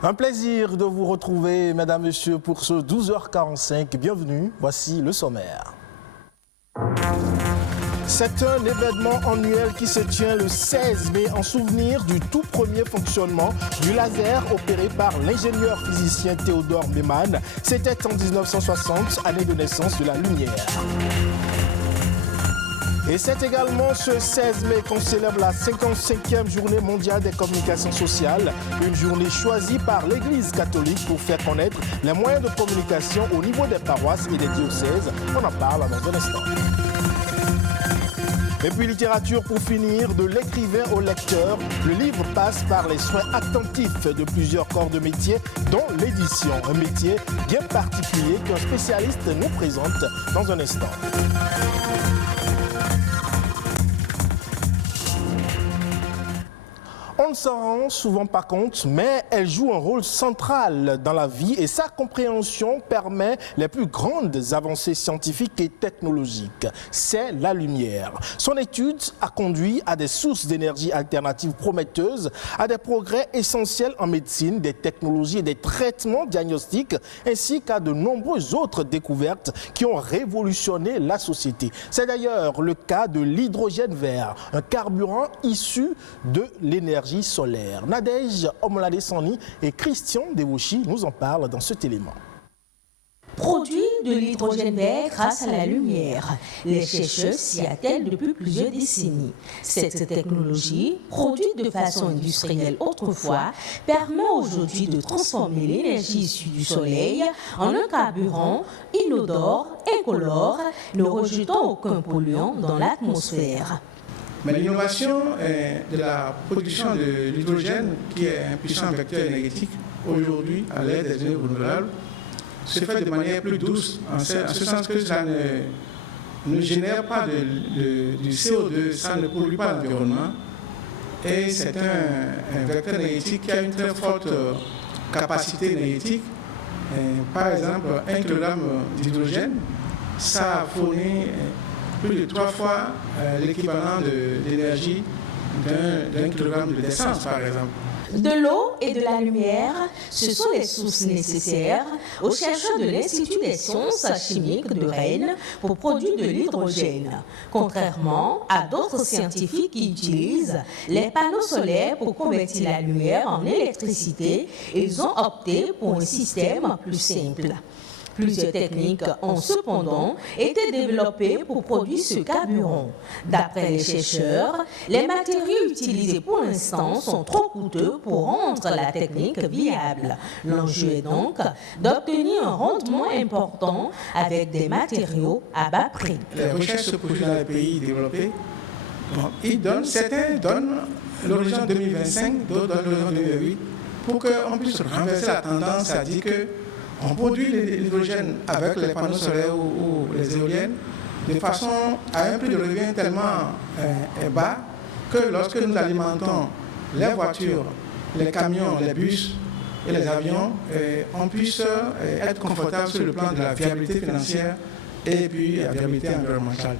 Un plaisir de vous retrouver, mesdames, messieurs, pour ce 12h45. Bienvenue, voici le sommaire. C'est un événement annuel qui se tient le 16 mai en souvenir du tout premier fonctionnement du laser opéré par l'ingénieur physicien Théodore Meymann. C'était en 1960, année de naissance de la lumière. Et c'est également ce 16 mai qu'on célèbre la 55e journée mondiale des communications sociales, une journée choisie par l'Église catholique pour faire connaître les moyens de communication au niveau des paroisses et des diocèses. On en parle dans un instant. Et puis littérature pour finir, de l'écrivain au lecteur, le livre passe par les soins attentifs de plusieurs corps de métier, dont l'édition, un métier bien particulier qu'un spécialiste nous présente dans un instant. On ne s'en rend souvent pas compte, mais elle joue un rôle central dans la vie et sa compréhension permet les plus grandes avancées scientifiques et technologiques. C'est la lumière. Son étude a conduit à des sources d'énergie alternatives prometteuses, à des progrès essentiels en médecine, des technologies et des traitements diagnostiques, ainsi qu'à de nombreuses autres découvertes qui ont révolutionné la société. C'est d'ailleurs le cas de l'hydrogène vert, un carburant issu de l'énergie solaire. Nadège Omoladesani et Christian Devouchi nous en parlent dans cet élément. Produit de l'hydrogène vert grâce à la lumière. Les chercheurs s'y attellent depuis plusieurs décennies. Cette technologie, produite de façon industrielle autrefois, permet aujourd'hui de transformer l'énergie issue du soleil en un carburant inodore, incolore, ne rejetant aucun polluant dans l'atmosphère. Mais l'innovation de la production de l'hydrogène, qui est un puissant vecteur énergétique aujourd'hui à l'aide des énergies renouvelables, se fait de manière plus douce, en ce sens que ça ne génère pas du CO2, ça ne pollue pas l'environnement. Et c'est un vecteur énergétique qui a une très forte capacité énergétique. Par exemple, 1 kg d'hydrogène, ça fournit plus de 3 fois l'équivalent d'énergie d'un kilogramme d'essence, par exemple. De l'eau et de la lumière, ce sont les sources nécessaires aux chercheurs de l'Institut des sciences chimiques de Rennes pour produire de l'hydrogène. Contrairement à d'autres scientifiques qui utilisent les panneaux solaires pour convertir la lumière en électricité, ils ont opté pour un système plus simple. Plusieurs techniques ont cependant été développées pour produire ce carburant. D'après les chercheurs, les matériaux utilisés pour l'instant sont trop coûteux pour rendre la technique viable. L'enjeu est donc d'obtenir un rendement important avec des matériaux à bas prix. Les recherches se poursuivent dans les pays développés. Certains donnent l'horizon 2025, d'autres donnent l'horizon 2008, pour qu'on puisse renverser la tendance à dire que on produit l'hydrogène avec les panneaux solaires ou les éoliennes de façon à un prix de revient tellement bas que lorsque nous alimentons les voitures, les camions, les bus et les avions, on puisse être confortable sur le plan de la viabilité financière et puis la viabilité environnementale.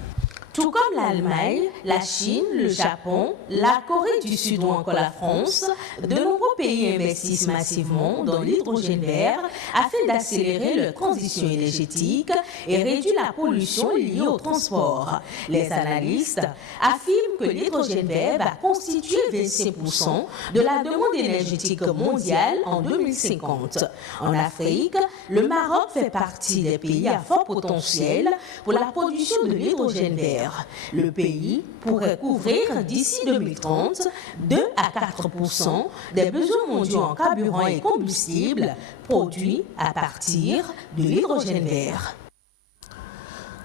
Tout comme l'Allemagne, la Chine, le Japon, la Corée du Sud ou encore la France, de nombreux pays investissent massivement dans l'hydrogène vert afin d'accélérer leur transition énergétique et réduire la pollution liée au transport. Les analystes affirment que l'hydrogène vert va constituer 25% de la demande énergétique mondiale en 2050. En Afrique, le Maroc fait partie des pays à fort potentiel pour la production de l'hydrogène vert. Le pays pourrait couvrir d'ici 2030 2 à 4% des besoins mondiaux en carburant et combustibles produits à partir de l'hydrogène vert.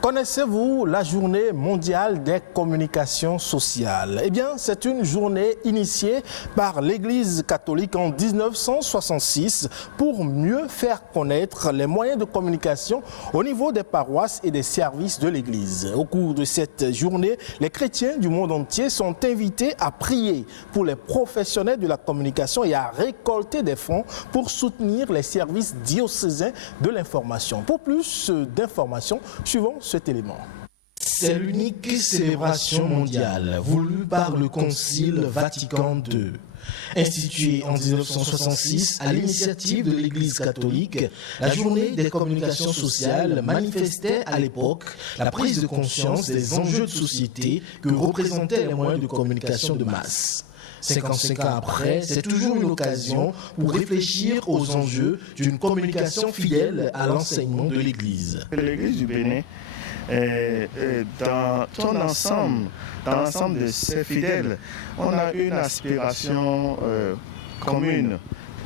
Connaissez-vous la journée mondiale des communications sociales? Eh bien, c'est une journée initiée par l'Église catholique en 1966 pour mieux faire connaître les moyens de communication au niveau des paroisses et des services de l'Église. Au cours de cette journée, les chrétiens du monde entier sont invités à prier pour les professionnels de la communication et à récolter des fonds pour soutenir les services diocésains de l'information. Pour plus d'informations, suivons cet élément. C'est l'unique célébration mondiale voulue par le Concile Vatican II. Instituée en 1966 à l'initiative de l'Église catholique, la journée des communications sociales manifestait à l'époque la prise de conscience des enjeux de société que représentaient les moyens de communication de masse. 55 ans après, c'est toujours une occasion pour réfléchir aux enjeux d'une communication fidèle à l'enseignement de l'Église. L'Église du Bénin, dans l'ensemble de ses fidèles, on a une aspiration commune.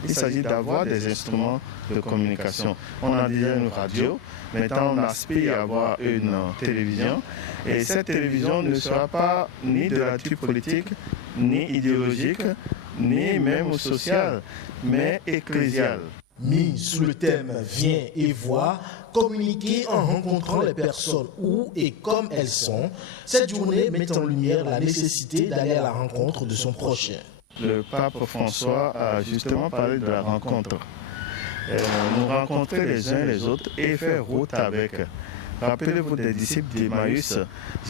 Il s'agit d'avoir des instruments de communication. On a déjà une radio, maintenant on aspire à avoir une télévision. Et cette télévision ne sera pas ni de la type politique, ni idéologique, ni même sociale, mais ecclésiale. Mis sous le thème « Viens et vois », communiquer en rencontrant les personnes où et comme elles sont, cette journée met en lumière la nécessité d'aller à la rencontre de son prochain. Le pape François a justement parlé de la rencontre. Nous rencontrer les uns les autres et faire route avec. Rappelez-vous des disciples d'Emmaüs,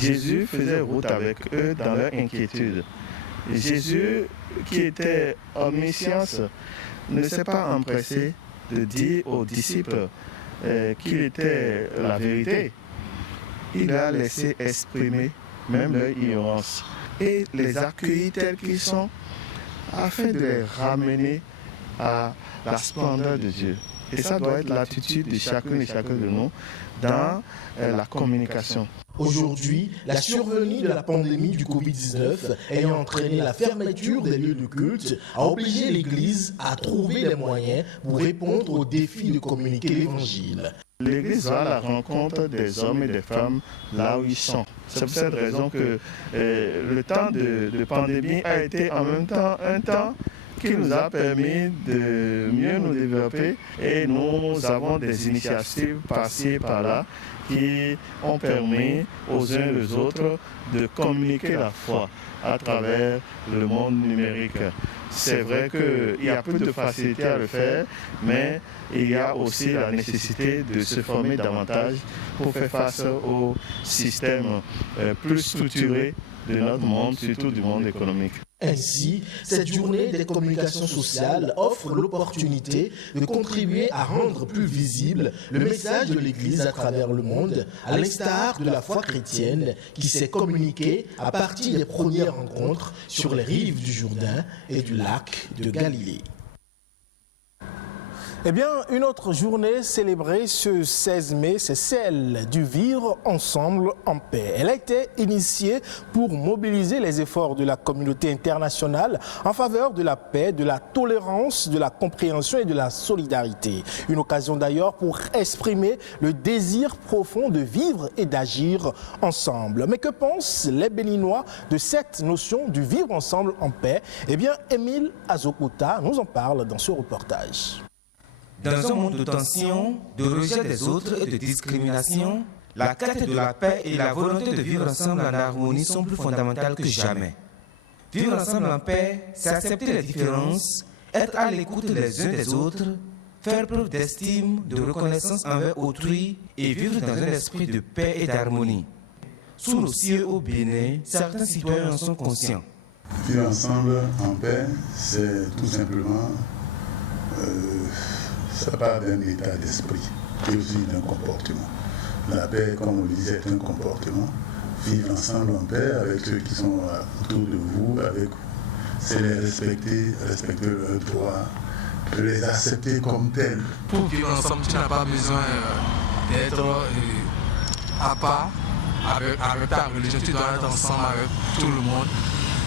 Jésus faisait route avec eux dans leur inquiétude. Jésus, qui était omniscience, ne s'est pas empressé de dire aux disciples qu'il était la vérité. Il a laissé exprimer même leur ignorance et les accueillir tels qu'ils sont afin de les ramener à la splendeur de Dieu. Et ça doit être l'attitude de chacun et chacun de nous dans la communication. Aujourd'hui, la survenue de la pandémie du Covid-19 ayant entraîné la fermeture des lieux de culte a obligé l'Église à trouver les moyens pour répondre au défi de communiquer l'Évangile. L'Église va à la rencontre des hommes et des femmes là où ils sont. C'est pour cette raison que le temps de pandémie a été en même temps un temps qui nous a permis de mieux nous développer et nous avons des initiatives passées et par-là qui ont permis aux uns et aux autres de communiquer la foi à travers le monde numérique. C'est vrai qu'il y a plus de facilité à le faire, mais il y a aussi la nécessité de se former davantage pour faire face au système plus structuré de notre monde, surtout du monde économique. Ainsi, cette journée des communications sociales offre l'opportunité de contribuer à rendre plus visible le message de l'Église à travers le monde, à l'instar de la foi chrétienne qui s'est communiquée à partir des premières rencontres sur les rives du Jourdain et du lac de Galilée. Eh bien, une autre journée célébrée ce 16 mai, c'est celle du Vivre ensemble en paix. Elle a été initiée pour mobiliser les efforts de la communauté internationale en faveur de la paix, de la tolérance, de la compréhension et de la solidarité. Une occasion d'ailleurs pour exprimer le désir profond de vivre et d'agir ensemble. Mais que pensent les Béninois de cette notion du vivre ensemble en paix? Eh bien, Émile Azokota nous en parle dans ce reportage. Dans un monde de tension, de rejet des autres et de discrimination, la quête de la paix et la volonté de vivre ensemble en harmonie sont plus fondamentales que jamais. Vivre ensemble en paix, c'est accepter les différences, être à l'écoute les uns des autres, faire preuve d'estime, de reconnaissance envers autrui et vivre dans un esprit de paix et d'harmonie. Sous nos cieux au Bénin, certains citoyens en sont conscients. Vivre ensemble en paix, c'est tout simplement... ça part d'un état d'esprit et aussi d'un comportement. La paix, comme on le disait, est un comportement. Vivre ensemble en paix avec ceux qui sont autour de vous, c'est les respecter leurs droits, de les accepter comme tels. Pour vivre ensemble, tu n'as pas besoin d'être à part avec ta religion, tu dois être ensemble avec tout le monde.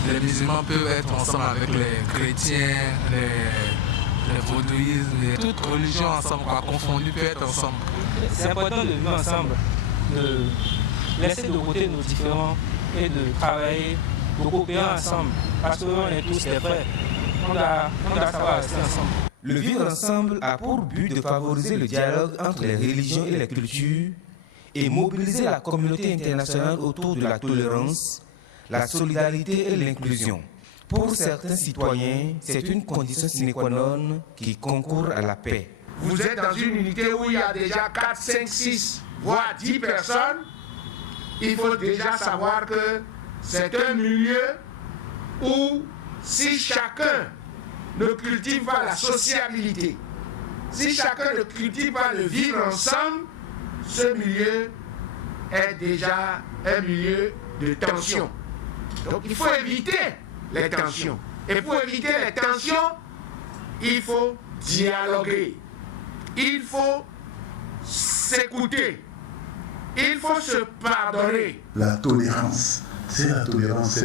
Les musulmans peuvent être ensemble avec les chrétiens, les vaudouistes, toute religion ensemble, confondue peut être ensemble. C'est important de vivre ensemble, de laisser de côté nos différends et de travailler, de coopérer ensemble, parce qu'on est tous des frères. On doit savoir rester ensemble. Le vivre ensemble a pour but de favoriser le dialogue entre les religions et les cultures et mobiliser la communauté internationale autour de la tolérance, la solidarité et l'inclusion. Pour certains citoyens, c'est une condition sine qua non qui concourt à la paix. Vous êtes dans une unité où il y a déjà 4, 5, 6, voire 10 personnes. il faut déjà savoir que c'est un milieu où si chacun ne cultive pas la sociabilité, si chacun ne cultive pas le vivre ensemble, ce milieu est déjà un milieu de tension. Donc il faut éviter les tensions. Et pour éviter les tensions, il faut dialoguer. Il faut s'écouter. Il faut se pardonner. La tolérance, c'est la tolérance,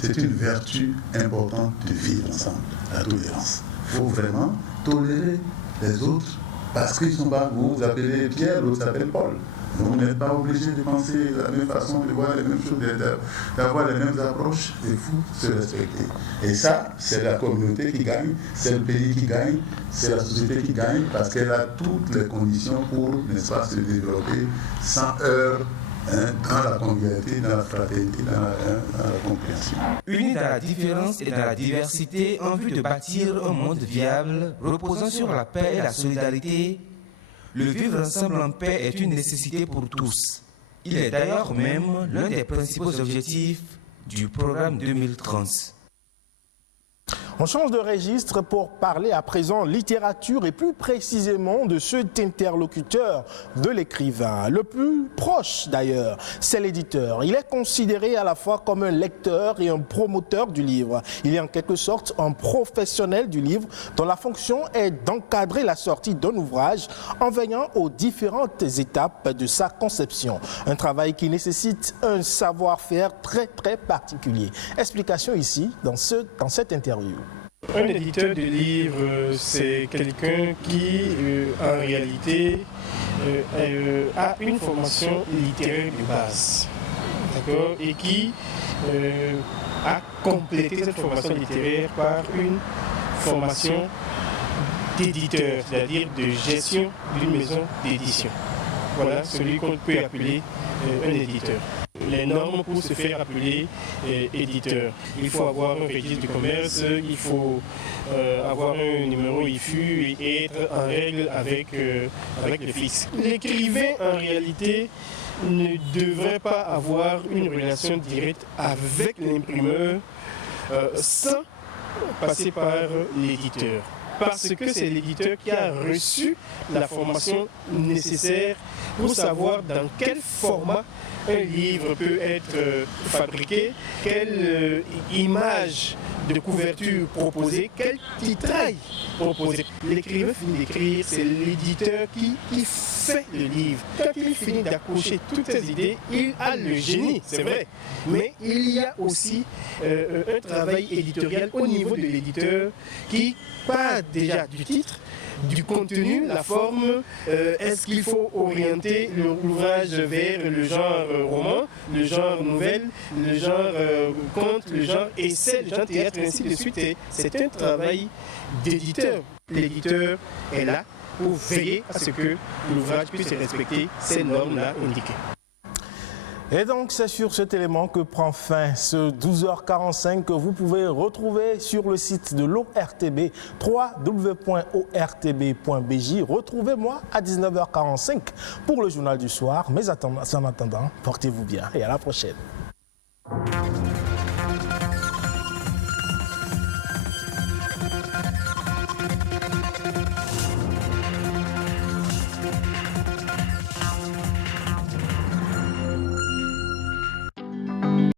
c'est une vertu importante de vivre ensemble. La tolérance. Il faut vraiment tolérer les autres parce qu'ils sont pas, vous appelez Pierre, l'autre s'appelle Paul. Vous n'êtes pas obligé de penser de la même façon, de voir les mêmes choses, d'avoir les mêmes approches. Il faut se respecter. Et ça, c'est la communauté qui gagne, c'est le pays qui gagne, c'est la société qui gagne parce qu'elle a toutes les conditions pour, n'est-ce pas, se développer sans heurts, dans la convivialité, dans la fraternité, dans la compréhension. Unis dans la différence et dans la diversité en vue de bâtir un monde viable reposant sur la paix et la solidarité, le vivre ensemble en paix est une nécessité pour tous. Il est d'ailleurs même l'un des principaux objectifs du programme 2030. On change de registre pour parler à présent littérature et plus précisément de cet interlocuteur de l'écrivain. Le plus proche d'ailleurs, c'est l'éditeur. Il est considéré à la fois comme un lecteur et un promoteur du livre. Il est en quelque sorte un professionnel du livre dont la fonction est d'encadrer la sortie d'un ouvrage en veillant aux différentes étapes de sa conception. Un travail qui nécessite un savoir-faire très particulier. Explication ici dans cette interview. Un éditeur de livres, c'est quelqu'un qui, en réalité, a une formation littéraire de base, d'accord, et qui a complété cette formation littéraire par une formation d'éditeur, c'est-à-dire de gestion d'une maison d'édition. Voilà celui qu'on peut appeler un éditeur. Les normes pour se faire appeler éditeur. Il faut avoir un registre du commerce, il faut avoir un numéro IFU et être en règle avec le fisc. L'écrivain, en réalité, ne devrait pas avoir une relation directe avec l'imprimeur sans passer par l'éditeur. Parce que c'est l'éditeur qui a reçu la formation nécessaire pour savoir dans quel format un livre peut être fabriqué, quelle image de couverture proposer, quel titrail proposer. L'écrivain finit d'écrire, c'est l'éditeur qui fait le livre. Quand il finit d'accrocher toutes ses idées, il a le génie, c'est vrai. Mais il y a aussi un travail éditorial au niveau de l'éditeur qui part déjà du titre, du contenu, la forme. Est-ce qu'il faut orienter l'ouvrage vers le genre roman, le genre nouvelle, le genre conte, le genre essai, le genre théâtre, et ainsi de suite. Et c'est un travail d'éditeur. L'éditeur est là pour veiller à ce que l'ouvrage puisse respecter ces normes-là indiquées. Et donc c'est sur cet élément que prend fin ce 12h45 que vous pouvez retrouver sur le site de l'ORTB, www.ortb.bj. Retrouvez-moi à 19h45 pour le journal du soir. Mais en attendant, portez-vous bien et à la prochaine.